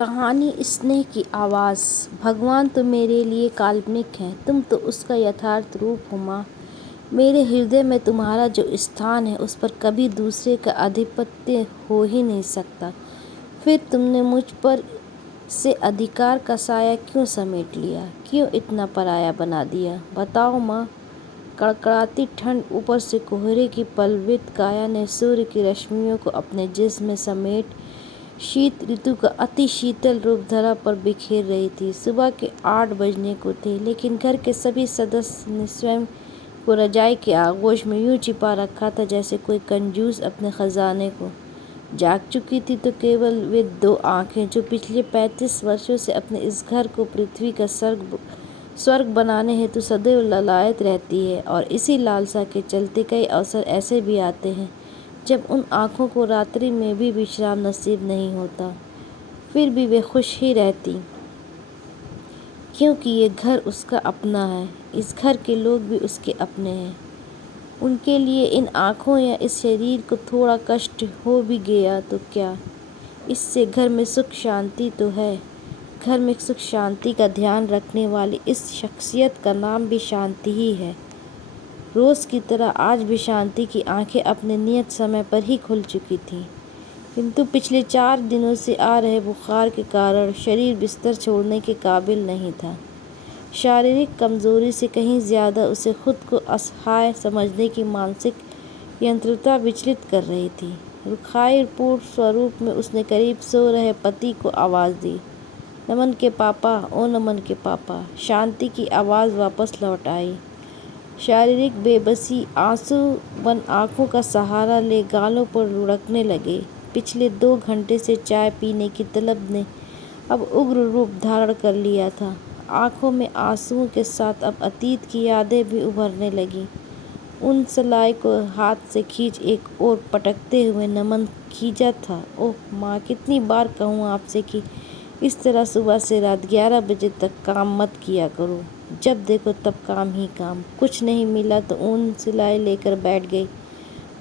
कहानी स्नेह की आवाज़। भगवान तो मेरे लिए काल्पनिक है, तुम तो उसका यथार्थ रूप हो माँ। मेरे हृदय में तुम्हारा जो स्थान है उस पर कभी दूसरे का आधिपत्य हो ही नहीं सकता। फिर तुमने मुझ पर से अधिकार का साया क्यों समेट लिया, क्यों इतना पराया बना दिया? बताओ माँ। कड़कड़ाती ठंड, ऊपर से कोहरे की पल्लवित काया ने सूर्य की रश्मियों को अपने जिस्म में समेट शीत ऋतु का अति शीतल रूप धरा पर बिखेर रही थी। सुबह के 8 बजने को थे, लेकिन घर के सभी सदस्य ने स्वयं को रजाई के आगोश में यूं छिपा रखा था जैसे कोई कंजूस अपने खजाने को। जाग चुकी थी तो केवल वे 2 आंखें जो पिछले 35 वर्षों से अपने इस घर को पृथ्वी का स्वर्ग बनाने हेतु सदैव ललायत रहती है। और इसी लालसा के चलते कई अवसर ऐसे भी आते हैं जब उन आँखों को रात्रि में भी विश्राम नसीब नहीं होता, फिर भी वे खुश ही रहती, क्योंकि ये घर उसका अपना है, इस घर के लोग भी उसके अपने हैं। उनके लिए इन आँखों या इस शरीर को थोड़ा कष्ट हो भी गया तो क्या, इससे घर में सुख शांति तो है। घर में सुख शांति का ध्यान रखने वाली इस शख्सियत का नाम भी शांति ही है। रोज़ की तरह आज भी शांति की आंखें अपने नियत समय पर ही खुल चुकी थीं, किंतु पिछले 4 दिनों से आ रहे बुखार के कारण शरीर बिस्तर छोड़ने के काबिल नहीं था। शारीरिक कमजोरी से कहीं ज़्यादा उसे खुद को असहाय समझने की मानसिक यंत्रता विचलित कर रही थी। रुखाईपूर्ण स्वरूप में उसने करीब सो रहे पति को आवाज़ दी, नमन के पापा, ओ नमन के पापा। शांति की आवाज़ वापस लौट आई। शारीरिक बेबसी आंसू बन आंखों का सहारा ले गालों पर लुढ़कने लगे। पिछले 2 घंटे से चाय पीने की तलब ने अब उग्र रूप धारण कर लिया था। आंखों में आंसुओं के साथ अब अतीत की यादें भी उभरने लगीं। उन सलाई को हाथ से खींच एक ओर पटकते हुए नमन खींचा था, ओह माँ, कितनी बार कहूँ आपसे कि इस तरह सुबह से रात 11 बजे तक काम मत किया करो। जब देखो तब काम ही काम। कुछ नहीं मिला तो ऊन सिलाई लेकर बैठ गई।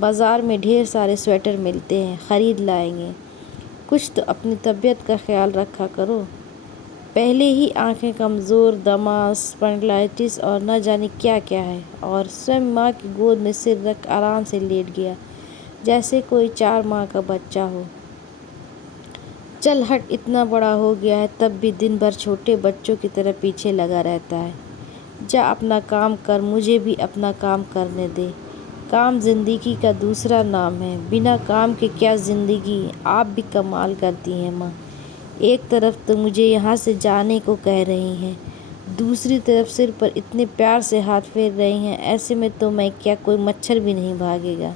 बाज़ार में ढेर सारे स्वेटर मिलते हैं, ख़रीद लाएंगे। कुछ तो अपनी तबीयत का ख्याल रखा करो। पहले ही आंखें कमज़ोर, दमा, स्पॉन्डिलाइटिस और न जाने क्या क्या है। और स्वयं माँ की गोद में सिर रख आराम से लेट गया, जैसे कोई 4 माह का बच्चा हो। चल हट, इतना बड़ा हो गया है तब भी दिन भर छोटे बच्चों की तरह पीछे लगा रहता है। जा अपना काम कर, मुझे भी अपना काम करने दे। काम जिंदगी का दूसरा नाम है, बिना काम के क्या जिंदगी। आप भी कमाल करती हैं माँ। एक तरफ तो मुझे यहाँ से जाने को कह रही हैं, दूसरी तरफ सिर पर इतने प्यार से हाथ फेर रही हैं। ऐसे में तो मैं क्या, कोई मच्छर भी नहीं भागेगा।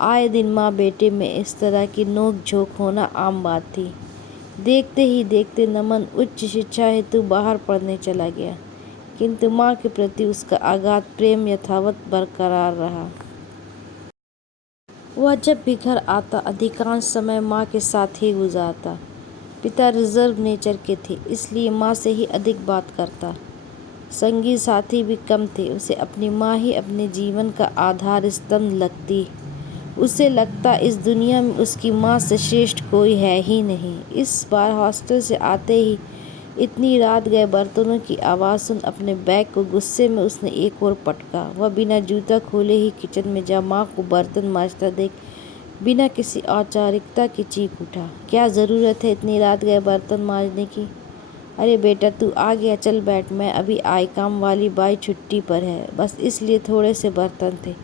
आए दिन माँ बेटे में इस तरह की नोक झोंक होना आम बात थी। देखते ही देखते नमन उच्च शिक्षा हेतु बाहर पढ़ने चला गया, किंतु माँ के प्रति उसका अगाध प्रेम यथावत बरकरार रहा। वह जब भी घर आता अधिकांश समय माँ के साथ ही गुजारता। पिता रिजर्व नेचर के थे, इसलिए माँ से ही अधिक बात करता। संगी साथी भी कम थे। उसे अपनी माँ ही अपने जीवन का आधार स्तंभ लगती। उसे लगता इस दुनिया में उसकी माँ से श्रेष्ठ कोई है ही नहीं। इस बार हॉस्टल से आते ही इतनी रात गए बर्तनों की आवाज़ सुन अपने बैग को गुस्से में उसने एक ओर पटका। वह बिना जूता खोले ही किचन में जा माँ को बर्तन मांजता देख बिना किसी औपचारिकता के चीख उठा, क्या ज़रूरत है इतनी रात गए बर्तन मांजने की? अरे बेटा, तू आ गया, चल बैठ। मैं अभी आई, काम वाली बाई छुट्टी पर है, बस इसलिए थोड़े से बर्तन थे,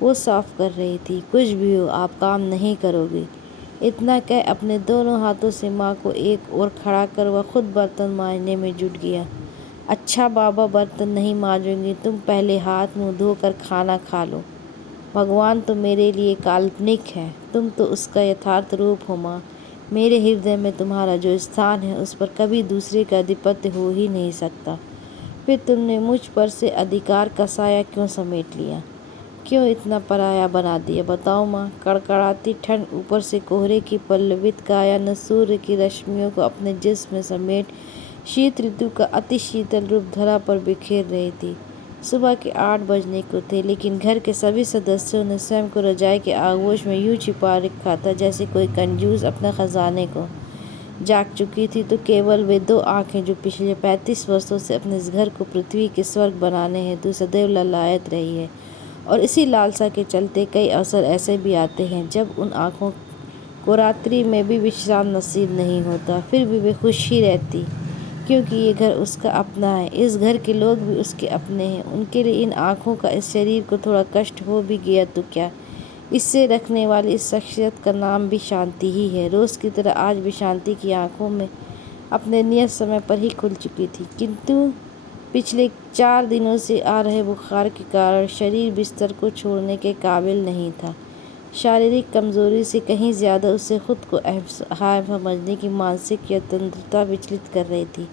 वो साफ़ कर रही थी। कुछ भी हो, आप काम नहीं करोगे। इतना कह अपने दोनों हाथों से माँ को एक ओर खड़ा कर वह खुद बर्तन मांजने में जुट गया। अच्छा बाबा, बर्तन नहीं मांजूंगी, तुम पहले हाथ मुँह धोकर खाना खा लो। भगवान तो मेरे लिए काल्पनिक है, तुम तो उसका यथार्थ रूप हो माँ। मेरे हृदय में तुम्हारा जो स्थान है उस पर कभी दूसरे का आधिपत्य हो ही नहीं सकता। फिर तुमने मुझ पर से अधिकार का साया क्यों समेट लिया, क्यों इतना पराया बना दिया? बताओ माँ। कड़कड़ाती ठंड, ऊपर से कोहरे की पल्लवित काया ने सूर्य की रश्मियों को अपने जिस्म में समेट शीत ऋतु का अति शीतल रूप धरा पर बिखेर रही थी। सुबह के 8 बजने को थे, लेकिन घर के सभी सदस्यों ने स्वयं को रजाई के आगोश में यूं छिपा रखा था जैसे कोई कंजूस अपने खजाने को। जाग चुकी थी तो केवल वे 2 आँखें जो पिछले 35 वर्षों से अपने इस घर को पृथ्वी के स्वर्ग बनाने हेतु सदैव ललायत रही है। और इसी लालसा के चलते कई अवसर ऐसे भी आते हैं जब उन आँखों को रात्रि में भी विश्राम नसीब नहीं होता, फिर भी वे खुश ही रहती, क्योंकि ये घर उसका अपना है, इस घर के लोग भी उसके अपने हैं। उनके लिए इन आँखों का इस शरीर को थोड़ा कष्ट हो भी गया तो क्या, इससे रखने वाली इस शख्सियत का नाम भी शांति ही है। रोज़ की तरह आज भी शांति की आँखों में अपने नियत समय पर ही खुल चुकी थी, किंतु पिछले 4 दिनों से आ रहे बुखार के कारण शरीर बिस्तर को छोड़ने के काबिल नहीं था। शारीरिक कमजोरी से कहीं ज़्यादा उसे खुद को असहाय समझने की मानसिक स्वतंत्रता विचलित कर रही थी।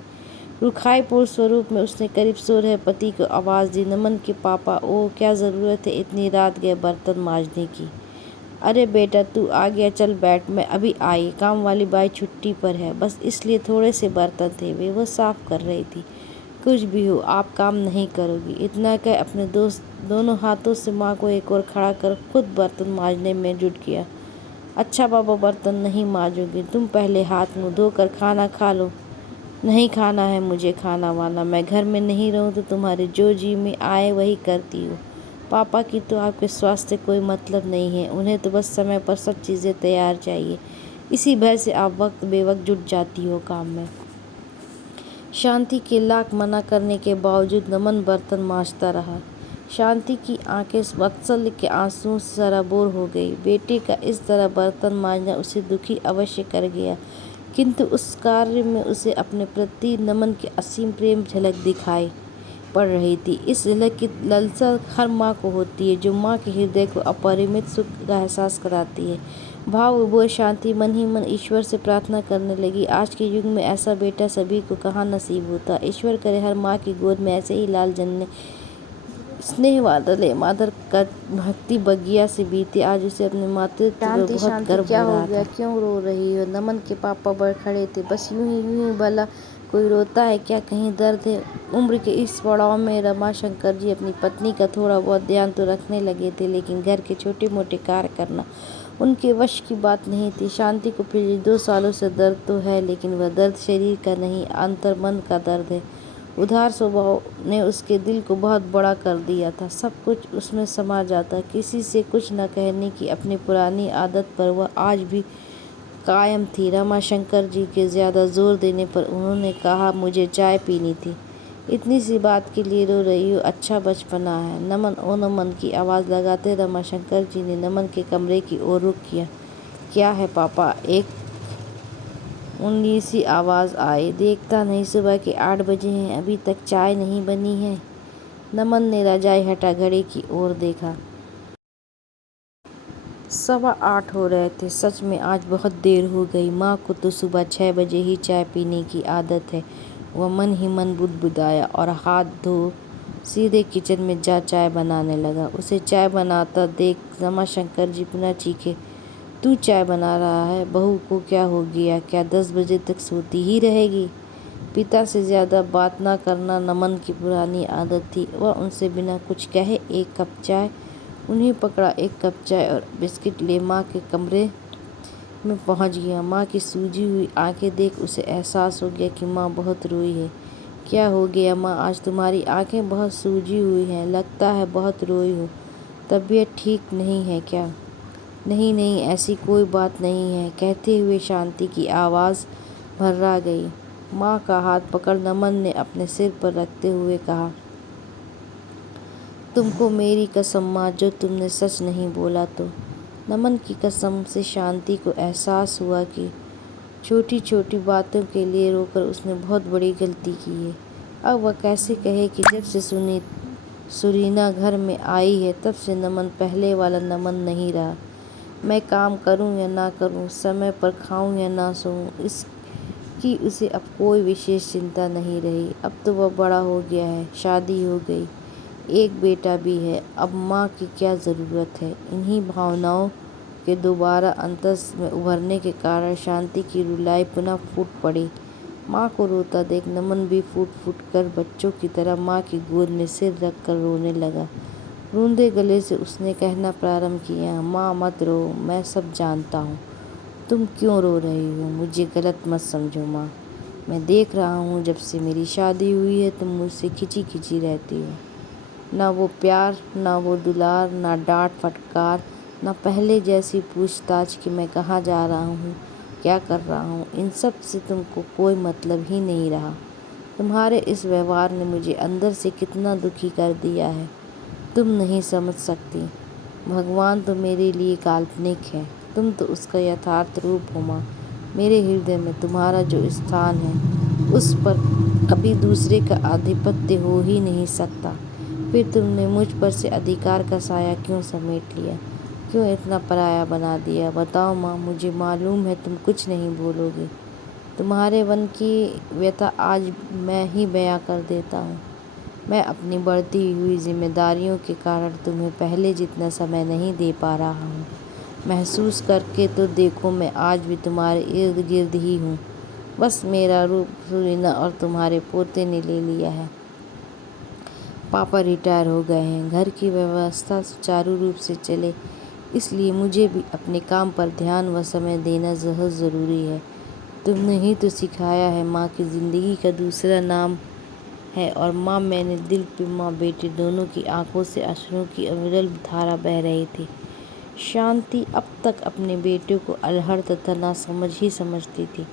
रुखाईपूर्ण स्वरूप में उसने करीब सो रहे पति को आवाज़ दी, नमन के पापा, ओह क्या ज़रूरत है इतनी रात गए बर्तन मांजने की। अरे बेटा तू आ गया, चल बैठ, मैं अभी आई। काम वाली बाई छुट्टी पर है, बस इसलिए थोड़े से बर्तन थे, वे वो साफ़ कर रही थी। कुछ भी हो, आप काम नहीं करोगी। इतना कह अपने दोनों हाथों से माँ को एक ओर खड़ा कर खुद बर्तन मांजने में जुट गया। अच्छा बाबा, बर्तन नहीं मांजोगी, तुम पहले हाथ मुँह धोकर खाना खा लो। नहीं खाना है मुझे खाना वाना, मैं घर में नहीं रहूँ तो तुम्हारे जो जी में आए वही करती हूँ। पापा की तो आपके स्वास्थ्य से कोई मतलब नहीं है, उन्हें तो बस समय पर सब चीज़ें तैयार चाहिए, इसी भय से आप वक्त बेवक्त जुट जाती हो काम में। शांति के लाख मना करने के बावजूद नमन बर्तन मांजता रहा। शांति की आंखें वात्सल्य के आंसुओं से सराबोर हो गई। बेटे का इस तरह बर्तन मांजना उसे दुखी अवश्य कर गया, किंतु उस कार्य में उसे अपने प्रति नमन की असीम प्रेम झलक दिखाई पड़ रही थी। इस झलक की ललसा हर माँ को होती है, जो माँ के हृदय को अपरिमित सुख का एहसास कराती है। भाव विभोर शांति मन ही मन ईश्वर से प्रार्थना करने लगी, आज के युग में ऐसा बेटा सभी को कहाँ नसीब होता। ईश्वर करे हर माँ की गोद में ऐसे ही लाल जन्ने स्नेह वादले मादर का भक्ति बगिया से बीते। आज उसे अपने मातृत्व पर बहुत गर्व हो रहा था। क्यों रो रही हो? नमन के पापा बढ़ खड़े थे। बस यूं ही भला कोई रोता है क्या? कहीं दर्द है? उम्र के इस पड़ाव में रमाशंकर जी अपनी पत्नी का थोड़ा बहुत ध्यान तो रखने लगे थे, लेकिन घर के छोटे मोटे कार्य करना उनके वश की बात नहीं थी। शांति को पिछले 2 सालों से दर्द तो है, लेकिन वह दर्द शरीर का नहीं, अंतर्मन का दर्द है। उदार स्वभाव ने उसके दिल को बहुत बड़ा कर दिया था, सब कुछ उसमें समा जाता। किसी से कुछ न कहने की अपनी पुरानी आदत पर वह आज भी कायम थी। रमाशंकर जी के ज़्यादा जोर देने पर उन्होंने कहा, मुझे चाय पीनी थी, इतनी सी बात के लिए रो रही हो? अच्छा बचपना है। नमन ओ नमन की आवाज़ लगाते रमाशंकर जी ने नमन के कमरे की ओर रुख किया। क्या है पापा? एक उन्नी सी आवाज़ आई। देखता नहीं सुबह के 8 बजे हैं, अभी तक चाय नहीं बनी है। नमन ने रजाई हटा घड़ी की ओर देखा। 8:15 हो रहे थे। सच में आज बहुत देर हो गई। माँ को तो सुबह 6 बजे ही चाय पीने की आदत है। वह मन ही मन बुदबुदाया और हाथ धो सीधे किचन में जा चाय बनाने लगा। उसे चाय बनाता देख रमाशंकर जी पुनः चीखे, तू चाय बना रहा है? बहू को क्या हो गया? क्या 10 बजे तक सोती ही रहेगी? पिता से ज़्यादा बात ना करना नमन की पुरानी आदत थी। वह उनसे बिना कुछ कहे एक कप चाय उन्हें पकड़ा, एक कप चाय और बिस्किट ले माँ के कमरे में पहुँच गया। माँ की सूजी हुई आंखें देख उसे एहसास हो गया कि माँ बहुत रोई है। क्या हो गया माँ? आज तुम्हारी आंखें बहुत सूजी हुई हैं, लगता है बहुत रोई हो। तबीयत ठीक नहीं है क्या? नहीं नहीं, ऐसी कोई बात नहीं है, कहते हुए शांति की आवाज़ भर्रा गई। माँ का हाथ पकड़ नमन ने अपने सिर पर रखते हुए कहा, तुमको मेरी कसम माँ, जो तुमने सच नहीं बोला तो। नमन की कसम से शांति को एहसास हुआ कि छोटी छोटी बातों के लिए रोकर उसने बहुत बड़ी गलती की है। अब वह कैसे कहे कि जब से सुरीना घर में आई है तब से नमन पहले वाला नमन नहीं रहा। मैं काम करूं या ना करूं, समय पर खाऊं या ना सोऊं, इसकी उसे अब कोई विशेष चिंता नहीं रही। अब तो वह बड़ा हो गया है, शादी हो गई, एक बेटा भी है, अब माँ की क्या ज़रूरत है। इन्हीं भावनाओं के दोबारा अंतस में उभरने के कारण शांति की रुलाई पुनः फूट पड़ी। माँ को रोता देख नमन भी फूट फूट कर बच्चों की तरह माँ की गोद में सिर रख कर रोने लगा। रूंधे गले से उसने कहना प्रारंभ किया, माँ मत रो, मैं सब जानता हूँ। تم کیوں رو رہی ہو؟ مجھے غلط مت سمجھو ماں، میں دیکھ رہا ہوں جب سے میری شادی ہوئی ہے تم مجھ سے کھچی کھچی رہتی ہو۔ نہ وہ پیار، نہ وہ دلار، نہ ڈانٹ پھٹکار، نہ پہلے جیسی پوچھ تاچھ کہ میں کہاں جا رہا ہوں، کیا کر رہا ہوں۔ ان سب سے تم کو کوئی مطلب ہی نہیں رہا۔ تمہارے اس ویوہار نے مجھے اندر سے کتنا دکھی کر دیا ہے تم نہیں سمجھ سکتی۔ بھگوان تو میرے لیے کالپنک ہے، تم تو اس کا یتھارتھ روپ ہو ماں۔ میرے ہردے میں تمہارا جو استھان ہے اس پر کبھی دوسرے کا آدھپتیہ ہو ہی نہیں سکتا۔ پھر تم نے مجھ پر سے ادھیکار کا سایہ کیوں سمیٹ لیا، کیوں اتنا پرایا بنا دیا؟ بتاؤ ماں، مجھے معلوم ہے تم کچھ نہیں بولو گی۔ تمہارے من کی ویتھا آج میں ہی بیاں کر دیتا ہوں۔ میں اپنی بڑھتی ہوئی ذمہ داریوں کے کارن تمہیں پہلے جتنا سمے نہیں دے پا رہا ہوں۔ محسوس کر کے تو دیکھو، میں آج بھی تمہارے ارد گرد ہی ہوں، بس میرا روپ سورینا اور تمہارے پوتے نے لے لیا ہے۔ پاپا ریٹائر ہو گئے ہیں، گھر کی ویوستھا سچارو روپ سے چلے اس لیے مجھے بھی اپنے کام پر دھیان و سمے دینا بہت ضروری ہے۔ تم نے ہی تو سکھایا ہے ماں کہ زندگی کا دوسرا نام ہے، اور ماں میرے دل پہ ماں بیٹے دونوں کی آنکھوں سے اشروں کی اورل دھارا بہہ رہی تھی۔ شانتی اب تک اپنے بیٹے کو الہڑ تتھا ناسمجھ ہی سمجھتی تھی،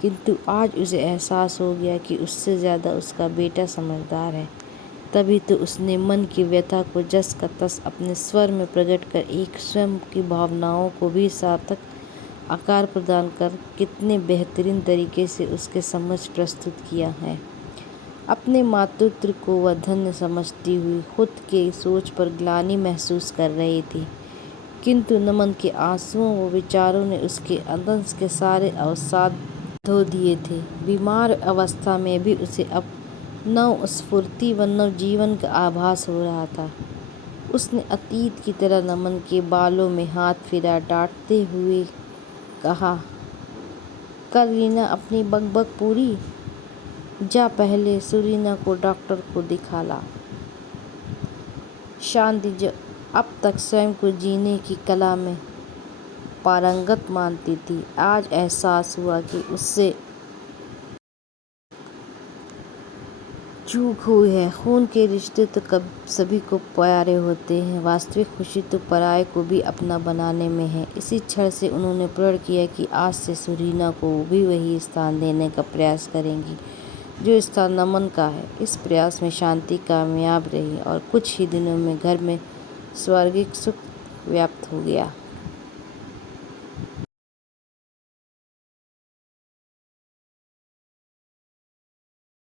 کنتو آج اسے احساس ہو گیا کہ اس سے زیادہ اس کا بیٹا سمجھدار ہے۔ تبھی تو اس نے من کی ویتھا کو جس کا تس اپنے سور میں پرگٹ کر ایک سویم کی بھاوناؤں کو بھی سارتھک آکار پردان کر کتنے بہترین طریقے سے اس کے سمکش پرستت کیا ہے۔ اپنے ماترتو کو وہ دھنیہ سمجھتی ہوئی خود کی سوچ پر گلانی محسوس کر رہی تھی، کنتو نمن کے آنسوؤں و وچاروں نے اس کے اندر کے سارے اوساد دھو دیے تھے۔ بیمار اوستھا میں بھی اسے اب نو اسفورتی و نو جیون کا آبھاس ہو رہا تھا۔ اس نے اتیت کی طرح نمن کے بالوں میں ہاتھ پھیرا، ڈانٹتے ہوئے کہا، کر رینا اپنی بک بک پوری؟ جا پہلے سورینا کو ڈاکٹر کو دکھا لا۔ شانتی جو اب تک سویم کو جینے کی کلا میں پارنگت مانتی تھی، آج احساس ہوا کہ اس سے چوک ہوئی ہے۔ خون کے رشتے تو سبھی کو پیارے ہوتے ہیں، واستوک خوشی تو پرائے کو بھی اپنا بنانے میں ہے۔ اسی چھڑ سے انہوں نے پرن کیا کہ آج سے سورینا کو بھی وہی استھان دینے کا پریاس کریں گی جو استھان نمن کا ہے۔ اس پریاس میں شانتی کامیاب رہی اور کچھ ہی دنوں میں گھر میں سوارگک سکھ ویاپت ہو گیا۔